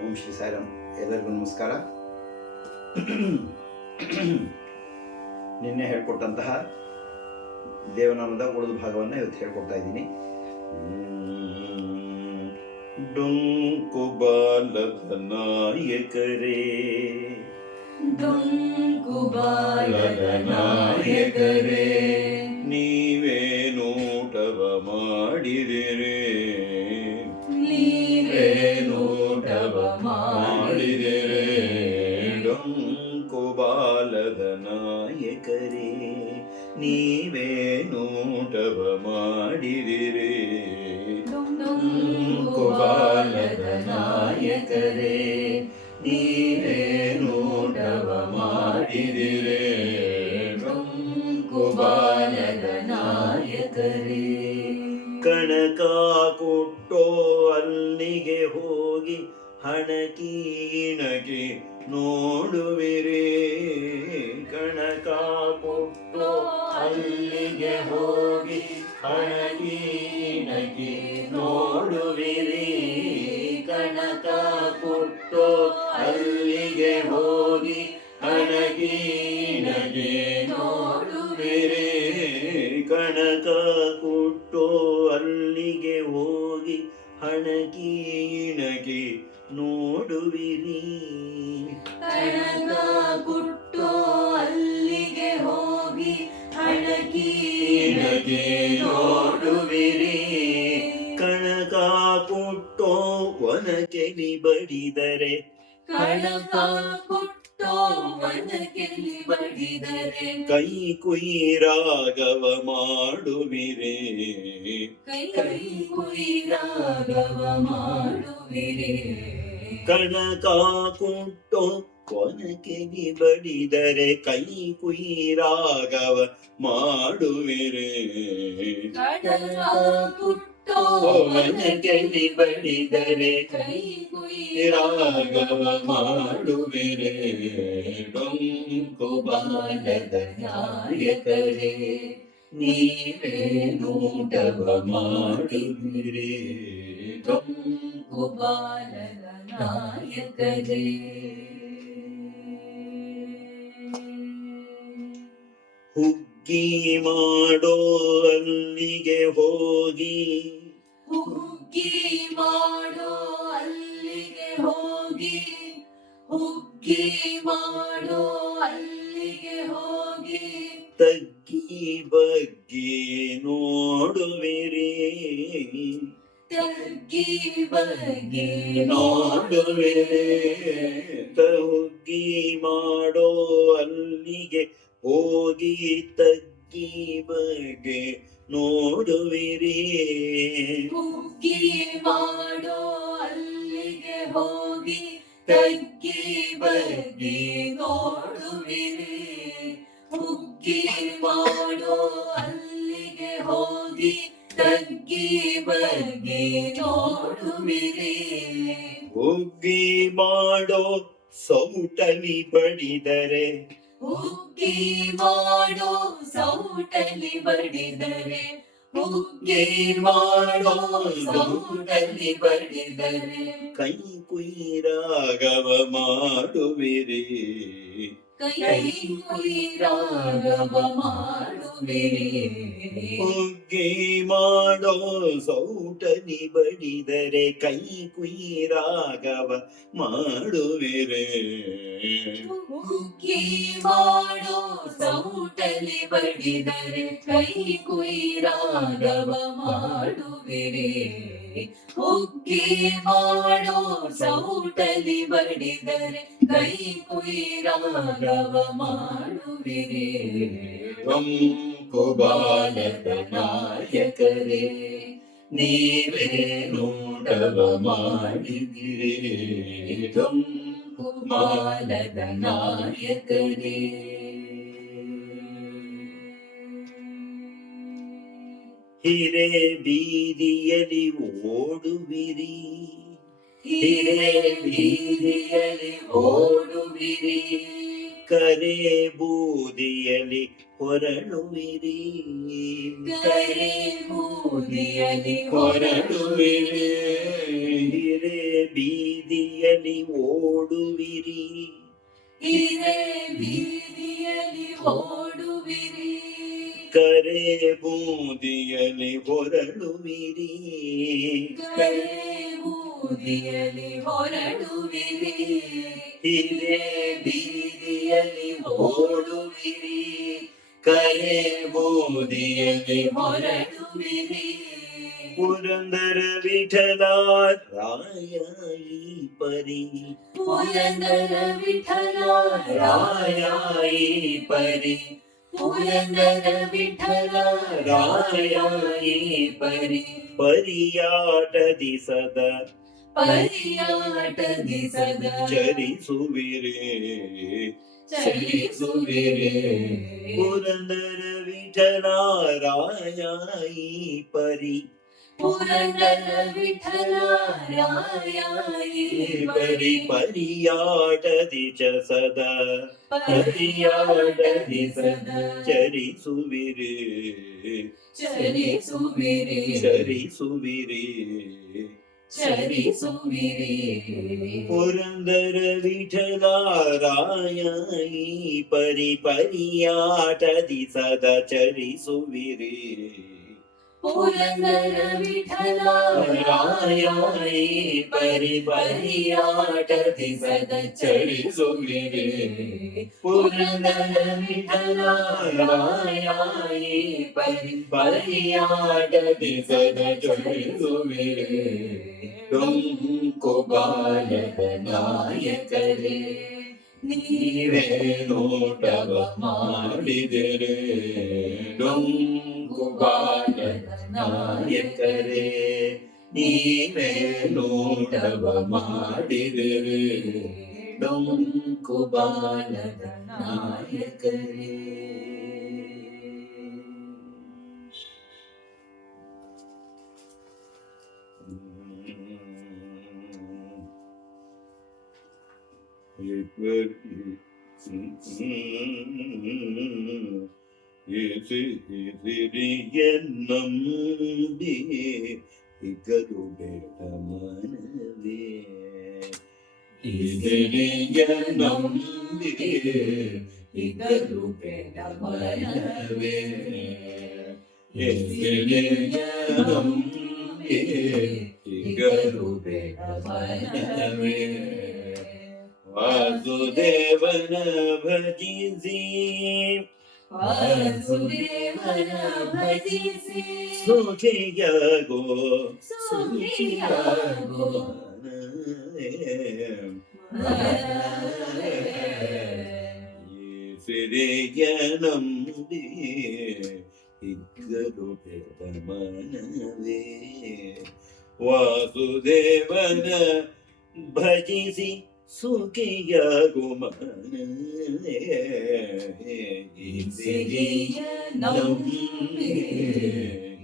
ಓಂ ಶ್ರೀ ಸಾಯಿರಾಮ್. ಎಲ್ಲರಿಗೂ ನಮಸ್ಕಾರ. ನಿನ್ನೆ ಹೇಳ್ಕೊಟ್ಟಂತಹ ದೇವನಾಮದ ಉಳಿದ ಭಾಗವನ್ನು ಇವತ್ತು ಹೇಳ್ಕೊಡ್ತಾ ಇದ್ದೀನಿ. ಡೊಂಕು ಬಾಲದ ನಾಯಕರೇ, ಡೊಂಕು ಬಾಲದ ನಾಯಕರೇ, ನೀವೇನೂಟವ ಮಾಡಿದಿರೇ, ನೀವೇನೂಟವ ಮಾಡಿದಿರೇ. ಡೊಂಕು ಬಾಲದ ನಾಯಕರೇ, ನೀವೇನೂಟವ ಮಾಡಿದಿರೇ, ಡೊಂಕು ಬಾಲದ ನಾಯಕರೇ, ನೀವೇನೂಟವ ಮಾಡಿದಿರೇ. ಡೊಂಕು ಬಾಲದ ನಾಯಕರೇ, ಕಣಕ ಕೊಟ್ಟೋ ಅಲ್ಲಿಗೆ ಹೋಗಿ ಹಣಕೀಣಗಿ ನೋಡುವಿರೇ, ಕಣಕ ಕೊಟ್ಟೋ ಅಲ್ಲಿಗೆ ಹೋಗಿ ಹಣಕೀಣಗಿ ನೋಡುವಿರೇ, ಕಣಕ ಕೊಟ್ಟೋ ಅಲ್ಲಿಗೆ ಹೋಗಿ ಹಣಕೀಣಗಿ ನೋಡುವಿರೇ, ಕಣಕ ಕೊಟ್ಟೋ ಅಲ್ಲಿಗೆ ಹೋಗಿ ಹಣಕೀಣಗಿ ನೋಡುವಿರಿ, ಕಣಕ ಕೊಟ್ಟೋ ಅಲ್ಲಿಗೆ ಹೋಗಿ ಹಣಕೀಣಗಿ ನೋಡುವಿರಿ. ಕಣಕ ಕೊಟ್ಟೋ ಒನಕೆಲಿ ಬಡಿದರೆ, ಕಣಕ ಕೊಟ್ಟೋ ಒನಕೆಲಿ ಬಡಿದರೆ, ಕೈ ಕುಯಿ ರಾಗವ ಮಾಡುವಿರೇ, ಕೈ ಕುಯಿ ರಾಗವ ಮಾಡುವಿರೇ. ಕಣಕ ಕೊಟ್ಟೋ ಕೊನಕೆಲಿ ಬಡಿದರೆ ಕೈ ಕುಯಿ ರಾಗವ ಮಾಡುವಿರೇ, ಕಣಕ ಕೊಟ್ಟೋ ಒನಕೆಲಿ ಬಡಿದರೆ ಕೈ ಕುಯಿ ರಾಗವ ಮಾಡುವಿರೇ. ಡೊಂಕು ಬಾಲದ ನಾಯಕರೇ, ನೀವೇನೂಟವ ಮಾಡುವಿರೇ, ಡೊಂಕು ಬಾಲದ ನಾಯಕರೇ. ಹುಗ್ಗಿ ಮಾಡೋ ಅಲ್ಲಿಗೆ ಹೋಗಿ, ಹುಗ್ಗಿ ಮಾಡೋ ಅಲ್ಲಿಗೆ ಹೋಗಿ, ಹುಗ್ಗಿ ಮಾಡೋ ಅಲ್ಲಿಗೆ ಹೋಗಿ, ತಗ್ಗಿ ಬಗ್ಗಿ ನೋಡುವಿರೇ, ತಗ್ಗಿ ಬಗ್ಗಿ ನೋಡುವಿರೇ, ಹುಗ್ಗಿ ಮಾಡೋ ಅಲ್ಲಿಗೆ ಹೋಗಿ ತಗ್ಗಿ ಬಗೆ ನೋಡುವಿರೇ, ಹುಗ್ಗಿ ಮಾಡೋ ಅಲ್ಲಿಗೆ ಹೋಗಿ ತಗ್ಗಿ ಬಗ್ಗಿ ನೋಡುವಿರಿ, ಹುಗ್ಗಿ ಮಾಡೋ ಅಲ್ಲಿಗೆ ಹೋಗಿ ತಗ್ಗಿ ಬಗ್ಗಿ ನೋಡುವಿರಿ. ಹುಗ್ಗಿ ಮಾಡೋ ಸೌಟಲಿ ಬಡಿದರೆ, ಹುಗ್ಗಿ ಮಾಡೋ ಸೌಟಲಿ ಬಡಿದರೆ, ಹುಗ್ಗಿ ಮಾಡೋ ಸೌಟಲಿ ಬಡಿದರೆ, ಕೈ ಕುಯಿ ರಾಗವ ಮಾಡುವಿರೇ, ಕೈ ಕುಯಿ ರಾಗವ ಮಾಡುವಿರಿ. ಹುಗ್ಗಿ ಮಾಡೋ ಸೌಟಲಿ ಬಡಿದರೆ ಕೈ ಕುಯಿ ರಾಗವ ಮಾಡುವಿರೇ, ಹುಗ್ಗಿ ಮಾಡೋ ಸೌಟಲಿ ಬಡಿದರೆ ಕೈ ಕುಯಿ ರಾಗವ ಮಾಡುವಿರಿ, ಹುಗ್ಗಿ ಮಾಡೋ ಸೌಟಲಿ ಬಡಿದರೆ ಕೈ ಕುಯಿ ರಾಗವ ಮಾಡುವಿರಿ. ಡೊಂಕು ಬಾಲದ ನಾಯಕರೇ, ನೀವೇನೂಟವ ಮಾಡಿದಿರೇ, ಡೊಂಕು ಬಾಲದ ನಾಯಕರೇ. ಹಿರೇ ಬೀದಿಯಲಿ ಓಡುವಿರಿ, ಹಿರೇ ಬೀದಿಯಲಿ ಓಡುವಿರಿ, ಕರೆ ಬೂದಿಯಲಿ ಹೊರಳುವಿರಿ, ಕರೆ ಬೂದಿಯಲಿ ಹೊರಳುವಿರಿ, ಹಿರೇ ಬೀದಿಯಲಿ ಬೀದಿಯಲ್ಲಿ ಓಡುವಿರಿ, ಇದೇ ಬೀದಿಯಲ್ಲಿ ಓಡುವಿರಿ, ಕರೆ ಬೂದಿಯಲ್ಲಿ ಹೊರಳುವಿರಿ, ಕರೆ ಬೂದಿಯಲ್ಲಿ ಹೊರಡುವಿರಿ, ಇದೇ ಬೀದಿಯಲ್ಲಿ ಓಡುವಿರಿ, ಕರೆ ಬೂದಿಯಲ್ಲಿ ಹೊರಡುವಿರಿ. ಪುರಂದರ ವಿಠಲ ರಾಯ ಈ ಪರಿ, ಪುರಂದರ ವಿಠಲ ರಾಯ ಈ ಪರಿ, ಪುರಂದರ ವಿಠಲ ರಾಯ ಈ ಪರಿ, ಪರಿಯಾಟದಿ ಸದಾ ಪರಿಯಾಟದಿ ಸದಾ ಚರಿಸುವಿರೇ, ಚಲಿಸುವಿರೇ. ಪುರಂದರ ವಿಠಲ ರಾಯ ಈ ಪರಿ, ಪುರಂದರ ವಿಠಲ ರಾಯ ಈ ಪರಿ, ಪರಿಯಾಟದಿ ಚ ಸದಾ ಪರಿಯಾಟದಿ ಸದಾ ಚರಿಸುವಿರೇ, ಚಲಿಸುವಿರೇ, ಚರಿಸುವಿರೇ. ಚಲಿಸುವಿರೇ. ಪುರಂದರ ವಿಠಲ ರಾಯ ಈ ಪರಿ, ಪರಿಯಾಟದಿ ಸದಾ ಚರಿಸುವಿರೇ, ಪುರಂದರ ವಿಠಲ ರಾಯ ಈ ಪರಿ, ಪರಿಯಾಟದಿ ಸದಾ ಚರಿಸುವಿರೇ, ಪುರಂದರ ವಿಠಲ ರಾಯ ಈ ಪರಿ, ಪರಿಯಾಟದಿ ಸದಾ ಚರಿಸುವಿರೇ. ಡೊಂಕು ಬಾಲದ ನಾಯಕರೇ, ನೀವೇ ನೋಟವ ಮಾಡಿದರೆ, ಡೊಂಕು ಬಾಲದ ನಾಯಕರೇ, ನೀವೇ ನೋಟವ ಮಾಡಿದರೆ, ಡೊಂಕು ಬಾಲದ ನಾಯಕರೇ. ಸಿರಿಯ ನಂಬಿ ಹಿಗರು ಬೇಡ ಮನವೇ, ಸಿರಿಯ ನಂಬಿ ಹಿಗರು ಬೇಡ ಮನವೇ, ಸಿರಿಯ ನಂಬಿ ಹಿಗರು ಬೇಡ ಮನವೇ. ವಾಸುದೇವನ ಭಜಿಸಿ, ವಾಸುದೇವನ ಭಜಿಸಿ, ಸುಖಿಯಾಗೋ ಸುಖಿಯಾಗೋ ಸಿರಿಯ ನಂಬಿ ಹಿಗ್ಗರು ಬೇಡ ಮನವೇ. ವಾಸುದೇವನ ಭಜಿಸಿ ಸುಖಿಯಾಗು ಮನವೇ, ಸಿರಿಯ ನಂಬಿ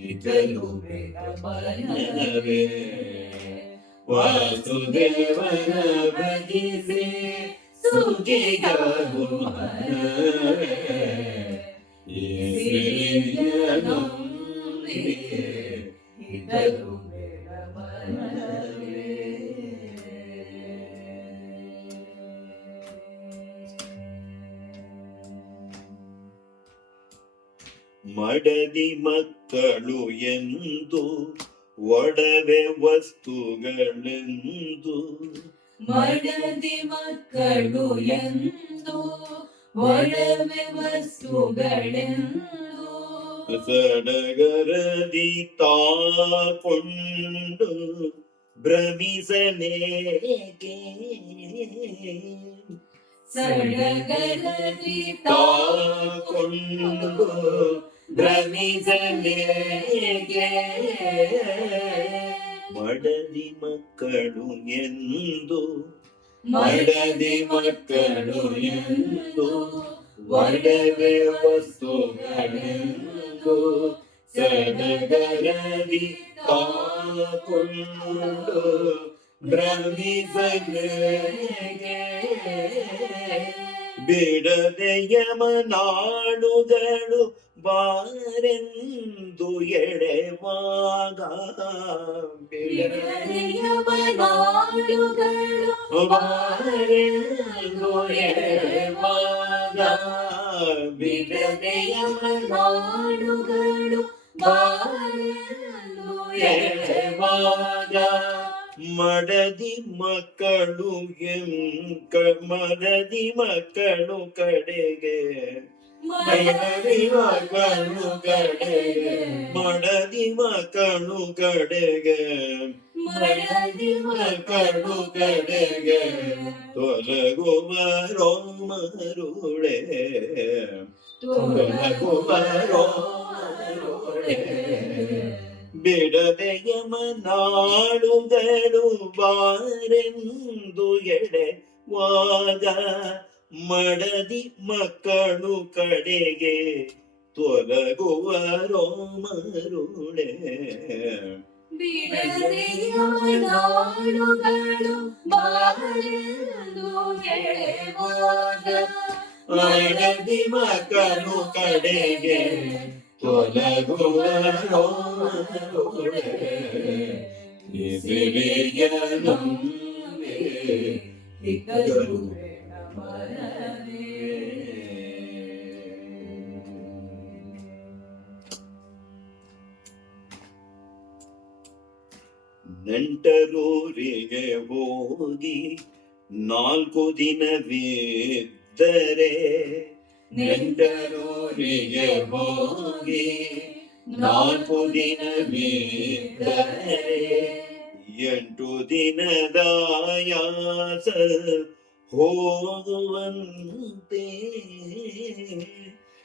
ಹಿಗ್ಗಲು ಬೇಡ ಮನವೇ. ವಾಸುದೇವನ ಭಜಿಸಿ ಸುಖಿಯಾಗು ಮನವೇ, ಸಿರಿಯ ನಂಬಿ ಹಿಗ್ಗಲು ಬೇಡ ಮನವೇ. ಮಡದಿ ಮಕ್ಕಳು ಎಂದು ಒಡವೆ ವಸ್ತುಗಳೆಂದು, ಮಡದಿ ಮಕ್ಕಳು ಎಂದು ಒಡವೆ ವಸ್ತುಗಳೆಂದು, ಸಡಗರದಿ ತಾಕೊಂಡು ಭ್ರಮಿಸನೇಕೆ, ಸಡಗರದಿ ತಾಕೊಂಡು ಭ್ರಮಿಸನೇಕೆ. ಮಡದಿ ಮಕ್ಕಳು ಎಂದು, ಮಡದಿ ಮಕ್ಕಳು ಎಂದು ಒಡವೆ ವಸ್ತುಗಳೆಂದು, ಸಡಗರದಿ ತಾಕೊಂಡು ಭ್ರಮಿಸನೇಕೆ. ಬಿಡದೆ ಯಮನಾಡುಗಳು ಬಾರೆಂದು ಎಳೆವಾಗ ಬಿಡದೆ ಯಮನಾಡುಗಳು ಬಾರೆಂದು ಎಳೆವಾಗ ಬಿಡದೆ ಯಮನಾಡುಗಳು ಬಾರೆಂದು ಎಳೆವಾಗ ಮಡದಿ ಮಕ್ಕಳು ಮಡದಿ ಮಕ್ಕಳು ಕಡೆಗೆ ಮಡದಿ ಮಕ್ಕಳು ಕಡೆಗೆ ಮಡದಿ ಮಕ್ಕಳು ಕಡೆಗೆ ಮಡದಿ ಮಕ್ಕಳು ಕಡೆಗೆ ತೊಲಗುವರೋ ಮರುಳೆ ತೊಲಗುವರೋ ಮರುಳೆ ಬಿಡದೆ ಯಮನಾಡುಗಳು ಬಾರೆಂದು ಎಳೆವಾಗ ಮಡದಿ ಮಕ್ಕಳು ಕಡೆಗೆ ತೊಲಗುವರೋ ಮರುಳೆ ಬಿಡದೆ ಯಮನಾಡುಗಳು ಬಾರೆಂದು ಎಳೆವಾಗ ಮಡದಿ ಮಕ್ಕಳು ಕಡೆಗೆ ತೊಲಗುವರೋ ಮರುಳೆ ಸಿರಿಯ ನಂಬೆ ಇಕ್ಕರು ಮನವೇ. ನೆಂಟರೂರಿಗೆ ಹೋಗಿ 4 ದಿನವಿದ್ದರೆ ನೆಂಟರೂರಿಗೆ ಹೋಗಿ 4 ದಿನವಿದ್ದರೆ 8 ದಿನದ ಆಯಾಸ ಹೋಗುವಂತೆ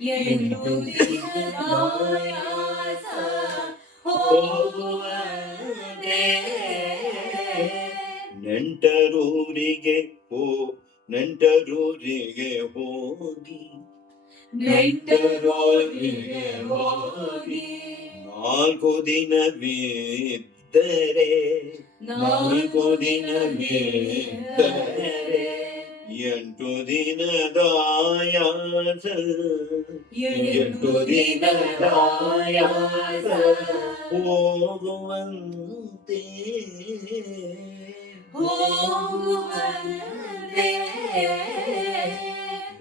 8 ದಿನದ ಆಯಾಸ ಹೋಗುವಂತೆ ನೆಂಟರೂರಿಗೆ ಹೋಗಿ ನೆಂಟರೂರಿಗೆ ಹೋಗಿ 4 ದಿನವಿದ್ದರೆ 4 ದಿನವಿದ್ದರೆ 8 ದಿನದ ಆಯಾಸ 8 ದಿನದ ಆಯಾಸ ಹೋಗುವಂತೆ ಹೋಗುವಂತೆ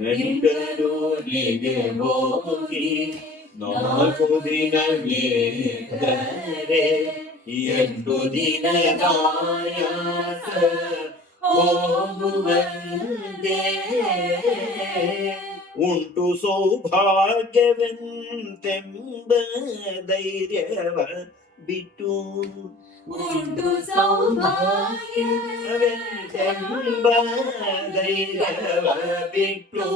ನೆಂಟರೂರಿಗೆ ಹೋಗಿ 4 ದಿನವಿದ್ದರೆ 8 ದಿನದ ಆಯಾಸ ಹೋಗುವಂತೆ ಉಂಟು ಸೌಭಾಗ್ಯವೆಂತೆಂಬ ಧೈರ್ಯವ ಬಿಟ್ಟು ಉಂಟು ಸೌಭಾಗ್ಯವೆಂತೆಂಬ ಧೈರ್ಯವ ಬಿಟ್ಟು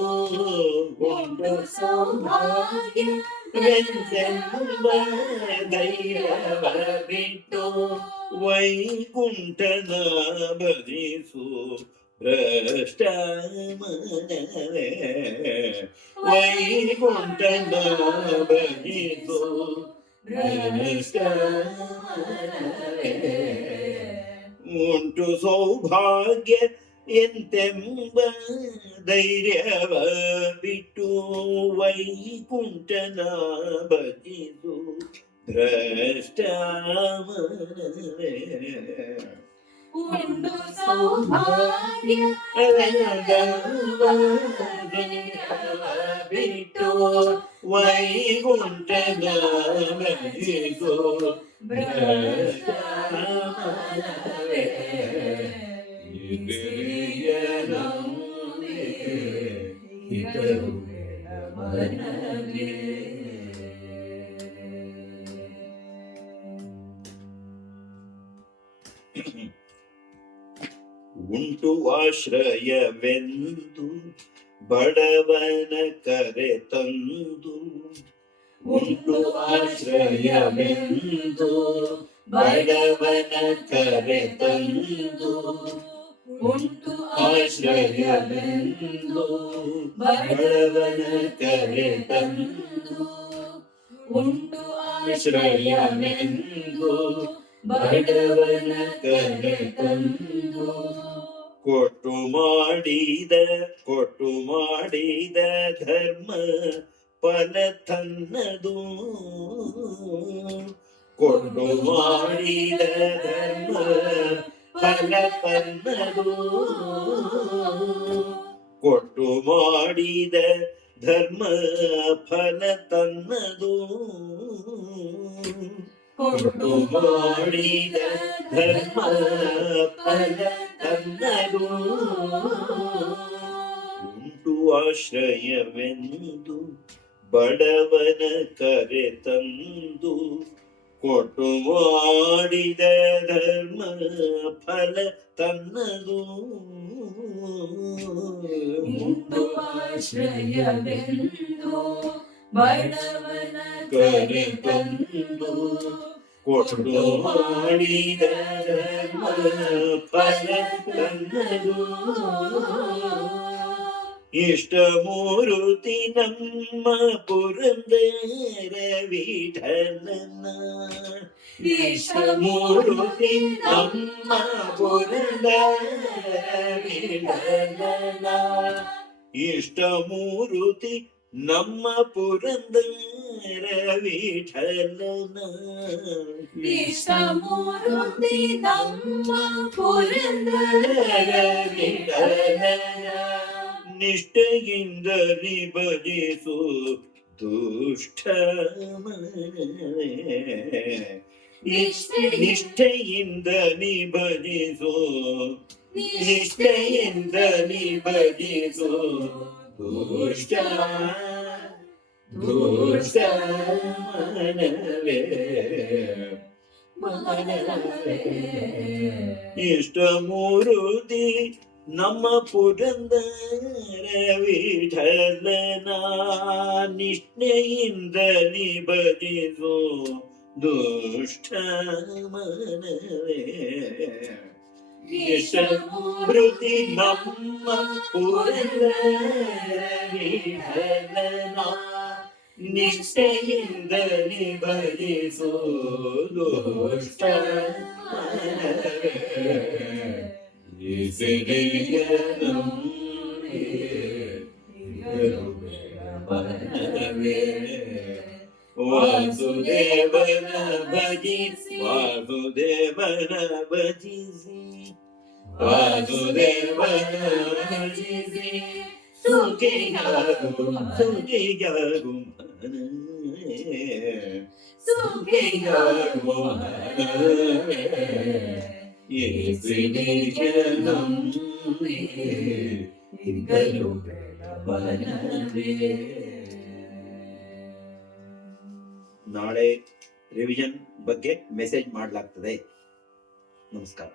ಉಂಟು ಸೌಭಾಗ್ಯವೆಂತೆಂಬ ಧೈರ್ಯವ ಬಿಟ್ಟು ವೈಕುಂಠನ ಭಜಿಸು ಭ್ರಷ್ಟ ಮನವೇ ವೈಕುಂಠನ ಭಜಿಸು ಭ್ರಷ್ಟ ಮನವೇ ಉಂಟು ಸೌಭಾಗ್ಯ ಎಂತೆಂಬ ಧೈರ್ಯವ ಬಿಟ್ಟು ವೈಕುಂಠನ ಭಜಿಸು ಭ್ರಷ್ಟ ಮನವೇ ಉಂಟು ಸೌಭಾಗ್ಯ ಬಿಟ್ಟು ವೈಕುಂಠನ ಭಜಿಸು ಭ್ರಷ್ಟ ಮನವೇ ಉಂಟು ಆಶ್ರಯವೆಂದು ಬಡವನ ಕರೆ ತಂದು ಉಂಟು ಆಶ್ರಯವೆಂದು ಬಡವನ ಕರೆ ತಂದು ಉಂಟು ಆಶ್ರಯವೆಂದು ಬಡವನ ಕರೆ ತಂದು ಉಂಟು ಆಶ್ರಯವೆಂದು ಬಡವನ ಕರೆ ತಂದು ಕೊಟ್ಟು ಮಾಡಿದ ಧರ್ಮ ಫಲ ತನ್ನದು. ಕೊಟ್ಟು ಮಾಡಿದ ಧರ್ಮ ಫಲ ತನ್ನದು. ಕೊಟ್ಟು ಮಾಡಿದ ಧರ್ಮ ಫಲ ತನ್ನದು. ಕೊಟ್ಟು ಮಾಡಿದ ಧರ್ಮ ಫಲ ತನ್ನದು. ಉಂಟು ಆಶ್ರಯವೆಂದು ಬಡವನ ಕರೆತಂದು. ಕೊಟ್ಟು ಮಾಡಿದ ಧರ್ಮ ಫಲ ತನ್ನದು. ಉಂಟು ಆಶ್ರಯವೆಂದು ಬಡವನ ಕರೆತಂದು. ಕೊಟ್ಟು ಮಾಡಿದ ಧರ್ಮ ಫಲ ತನ್ನದು. ಇಷ್ಟ ಮೂರುತಿ ನಮ್ಮ ಪುರಂದರ ವಿಠಲನ. ಇಷ್ಟ ಮೂರುತಿ ನಮ್ಮ ಪುರಂದರ ವಿಠಲನ. ಇಷ್ಟ ಮೂರುತಿ ನಮ್ಮ ಪುರಂದರ ವಿಠಲನ. ಇಷ್ಟ ಮೂರುತಿ ನಮ್ಮ ಪುರಂದರ ವಿಠಲನ. ನಿಷ್ಠೆಯಿಂದ ಭಜಿಸು ದುಷ್ಟ ನಿಷ್ಠೆಯಿಂದ ಭಜಿಸು. ನಿಷ್ಠೆಯಿಂದ ಭಜಿಸು ದುಷ್ಟ ದುಷ್ಟ ಮನವೇ ಮನವೇ. ಇಷ್ಟ ಮೂರುತಿ ನಮ್ಮ ಪುರಂದರ ವಿಠಲನ. ನಿಷ್ಠೆಯಿಂದ ಭಜಿಸು ದುಷ್ಟ ಮನವೇ. ಸಮೃದ್ಧಿ ನಮ್ಮ ಪುರಂದರ ವಿಠಲನ. ನಿಷ್ಠೆಯಿಂದ ಭಜಿಸು ದುಷ್ಟ ಮನವೇ. ವಾಸುದೇವನ ಭಜಿಸಿ ವಾಸುದೇವನ ಭಜಿಸಿ ವಾಸುದೇವನ ಭಜಿಸಿ ಸುಖಿಯಾಗು ಸುಖಿಯಾಗು ಮನವೇ. ಸುಖಿಯಾಗು ಮನವೇ. ನಾಳೆ ರಿವಿಷನ್ ಬಗ್ಗೆ ಮೆಸೇಜ್ ಮಾಡಲಾಗ್ತದೆ. ನಮಸ್ಕಾರ.